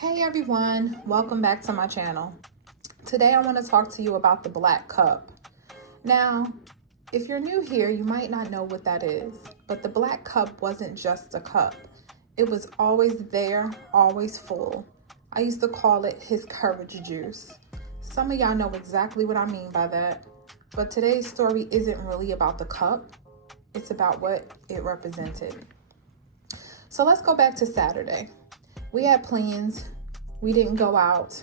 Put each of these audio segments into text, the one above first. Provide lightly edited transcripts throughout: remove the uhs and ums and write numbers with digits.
Hey everyone, welcome back to my channel. Today I want to talk to you about the black cup. Now, if you're new here, you might not know what that is, but the black cup wasn't just a cup. It was always there, always full. I used to call it his courage juice. Some of y'all know exactly what I mean by that, but today's story isn't really about the cup. It's about what it represented. So let's go back to Saturday. We had plans. We didn't go out.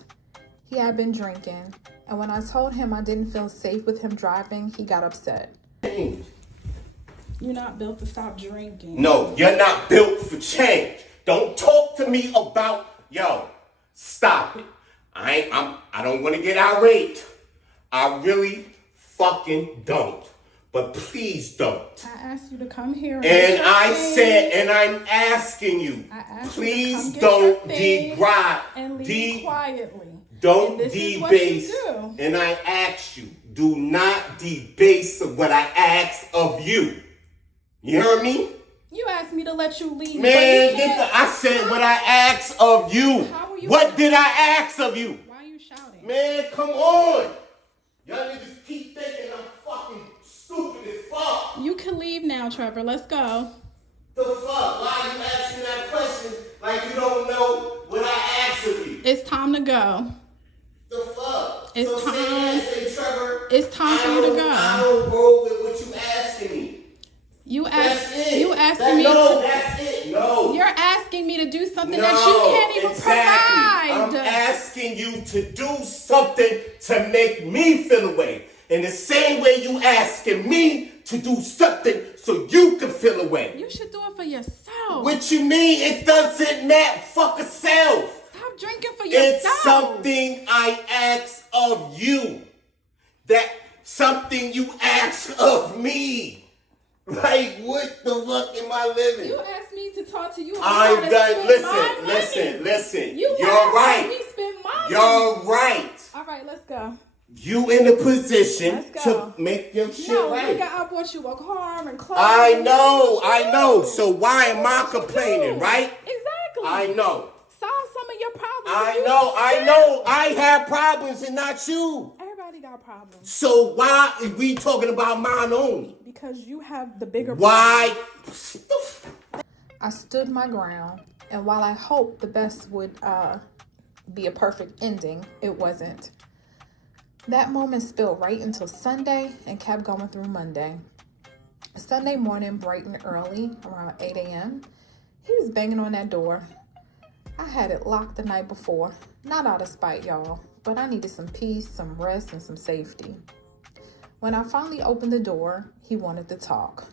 He had been drinking. And when I told him I didn't feel safe with him driving, he got upset. Change. You're not built to stop drinking. No, you're not built for change. Don't talk to me about, stop it. I don't want to get irate. I really fucking don't. But please don't. I asked you to come here. And I said, and I'm asking you, please don't degrade. And leave quietly. Don't debase. And I ask you, do not debase what I ask of you. You heard me? You asked me to let you leave. Man, I said what I asked of you. What did I ask of you? Why are you shouting? Man, come on. Y'all niggas keep thinking I'm fucking stupid as fuck. You can leave now, Trevor. Let's go. The fuck? Why are you asking that question like you don't know what I asked of you? It's time to go. The fuck? It's so time. Say, Trevor, It's time for you to go. I don't roll with what you asking me. That's it. No. You're asking me to do something that you can't even provide. I'm asking you to do something to make me feel away. In the same way you asking me to do something so you can feel away. You should do it for yourself. What you mean? It doesn't matter. Fuck yourself. Stop drinking for yourself. It's something I ask of you. That something you ask of me. Like, what the fuck am I living? You asked me to talk to you. I'm done. Listen. You're right. Me spend my You're right. All right, let's go. You in a position to make your shit right. Nigga, I bought you a car and clothes. I know. So why am I complaining, right? Exactly. I know. Solve some of your problems. I know. I have problems and not you. Everybody got problems. So why are we talking about mine only? Because you have the bigger Why? I stood my ground, and while I hoped the best would be a perfect ending, it wasn't. That moment spilled right until Sunday and kept going through Monday. Sunday morning, bright and early, around 8 a.m., he was banging on that door. I had it locked the night before, not out of spite, y'all, but I needed some peace, some rest, and some safety. When I finally opened the door, he wanted to talk.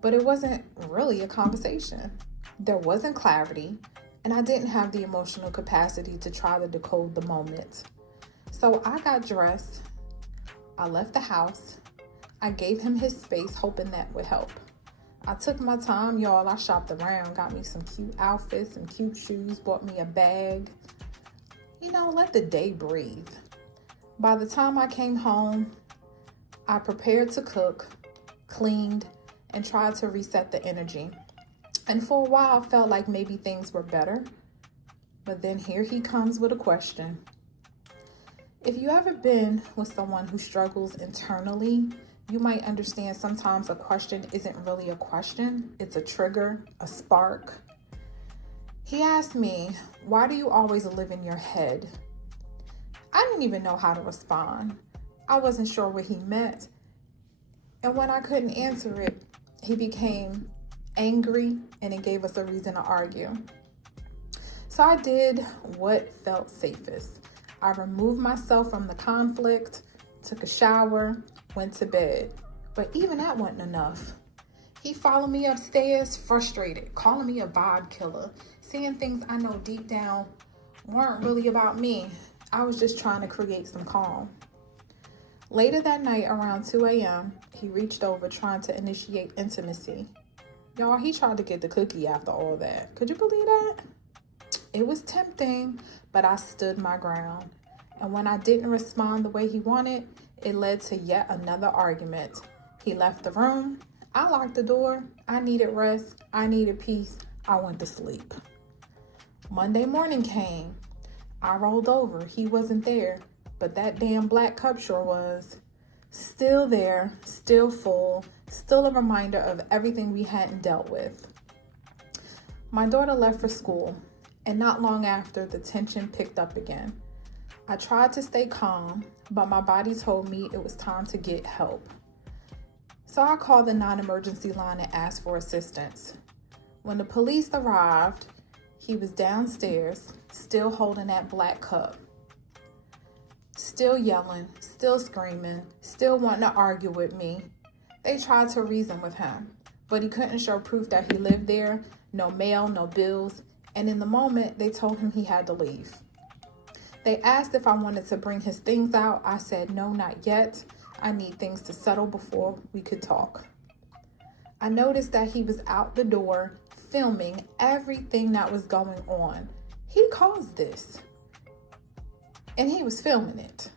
But it wasn't really a conversation. There wasn't clarity, and I didn't have the emotional capacity to try to decode the moment. So I got dressed, I left the house, I gave him his space, hoping that would help. I took my time, y'all. I shopped around, got me some cute outfits, some cute shoes, bought me a bag. Let the day breathe. By the time I came home, I prepared to cook, cleaned, and tried to reset the energy. And for a while, I felt like maybe things were better. But then here he comes with a question. If you ever been with someone who struggles internally, you might understand sometimes a question isn't really a question. It's a trigger, a spark. He asked me, why do you always live in your head? I didn't even know how to respond. I wasn't sure what he meant. And when I couldn't answer it, he became angry, and it gave us a reason to argue. So I did what felt safest. I removed myself from the conflict, took a shower, went to bed. But even that wasn't enough. He followed me upstairs, frustrated, calling me a vibe killer, saying things I know deep down weren't really about me. I was just trying to create some calm. Later that night, around 2 a.m., he reached over trying to initiate intimacy. Y'all, he tried to get the cookie after all that. Could you believe that? It was tempting, but I stood my ground. And when I didn't respond the way he wanted, it led to yet another argument. He left the room. I locked the door. I needed rest. I needed peace. I went to sleep. Monday morning came. I rolled over. He wasn't there, but that damn black cup sure was. Still there, still full, still a reminder of everything we hadn't dealt with. My daughter left for school, and not long after, the tension picked up again. I tried to stay calm, but my body told me it was time to get help. So I called the non-emergency line and asked for assistance. When the police arrived, he was downstairs, still holding that black cup. Still yelling, still screaming, still wanting to argue with me. They tried to reason with him, but he couldn't show proof that he lived there, no mail, no bills, and in the moment, they told him he had to leave. They asked if I wanted to bring his things out. I said, no, not yet. I need things to settle before we could talk. I noticed that he was out the door filming everything that was going on. He caused this, and he was filming it.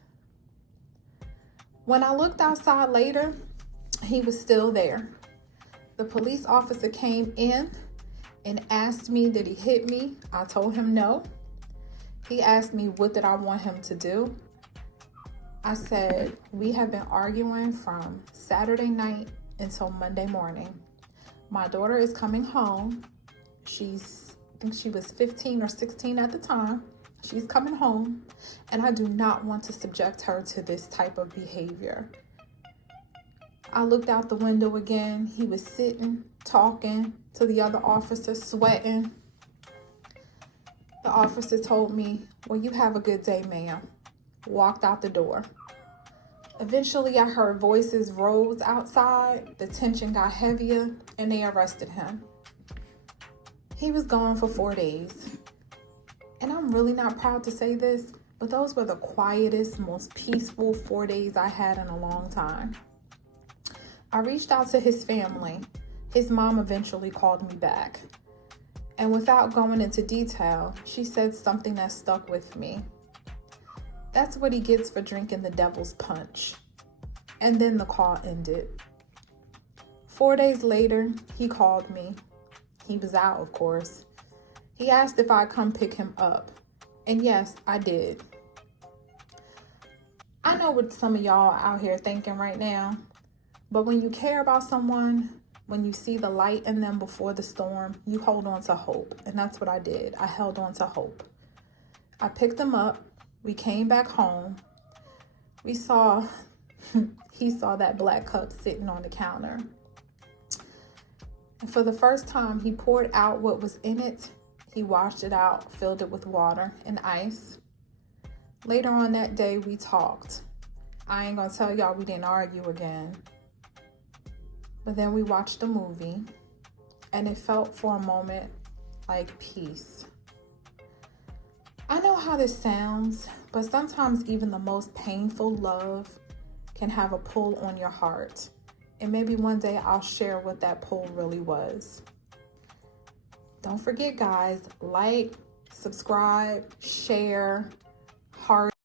When I looked outside later, he was still there. The police officer came in and asked me, did he hit me? I told him no. He asked me, what did I want him to do? I said, we have been arguing from Saturday night until Monday morning. My daughter is coming home. I think she was 15 or 16 at the time. She's coming home, and I do not want to subject her to this type of behavior. I looked out the window again. He was sitting, talking to the other officer, sweating. The officer told me, well, you have a good day, ma'am. Walked out the door. Eventually, I heard voices rose outside. The tension got heavier, and they arrested him. He was gone for 4 days. And I'm really not proud to say this, but those were the quietest, most peaceful 4 days I had in a long time. I reached out to his family. His mom eventually called me back. And without going into detail, she said something that stuck with me. That's what he gets for drinking the devil's punch. And then the call ended. 4 days later, he called me. He was out, of course. He asked if I'd come pick him up. And yes, I did. I know what some of y'all are out here thinking right now, but when you care about someone, when you see the light in them before the storm, you hold on to hope. And that's what I did. I held on to hope. I picked him up. We came back home. He saw that black cup sitting on the counter. And for the first time, he poured out what was in it. He washed it out, filled it with water and ice. Later on that day, we talked. I ain't gonna tell y'all we didn't argue again. But then we watched a movie, and it felt for a moment like peace. I know how this sounds, but sometimes even the most painful love can have a pull on your heart. And maybe one day I'll share what that pull really was. Don't forget, guys, like, subscribe, share, heart.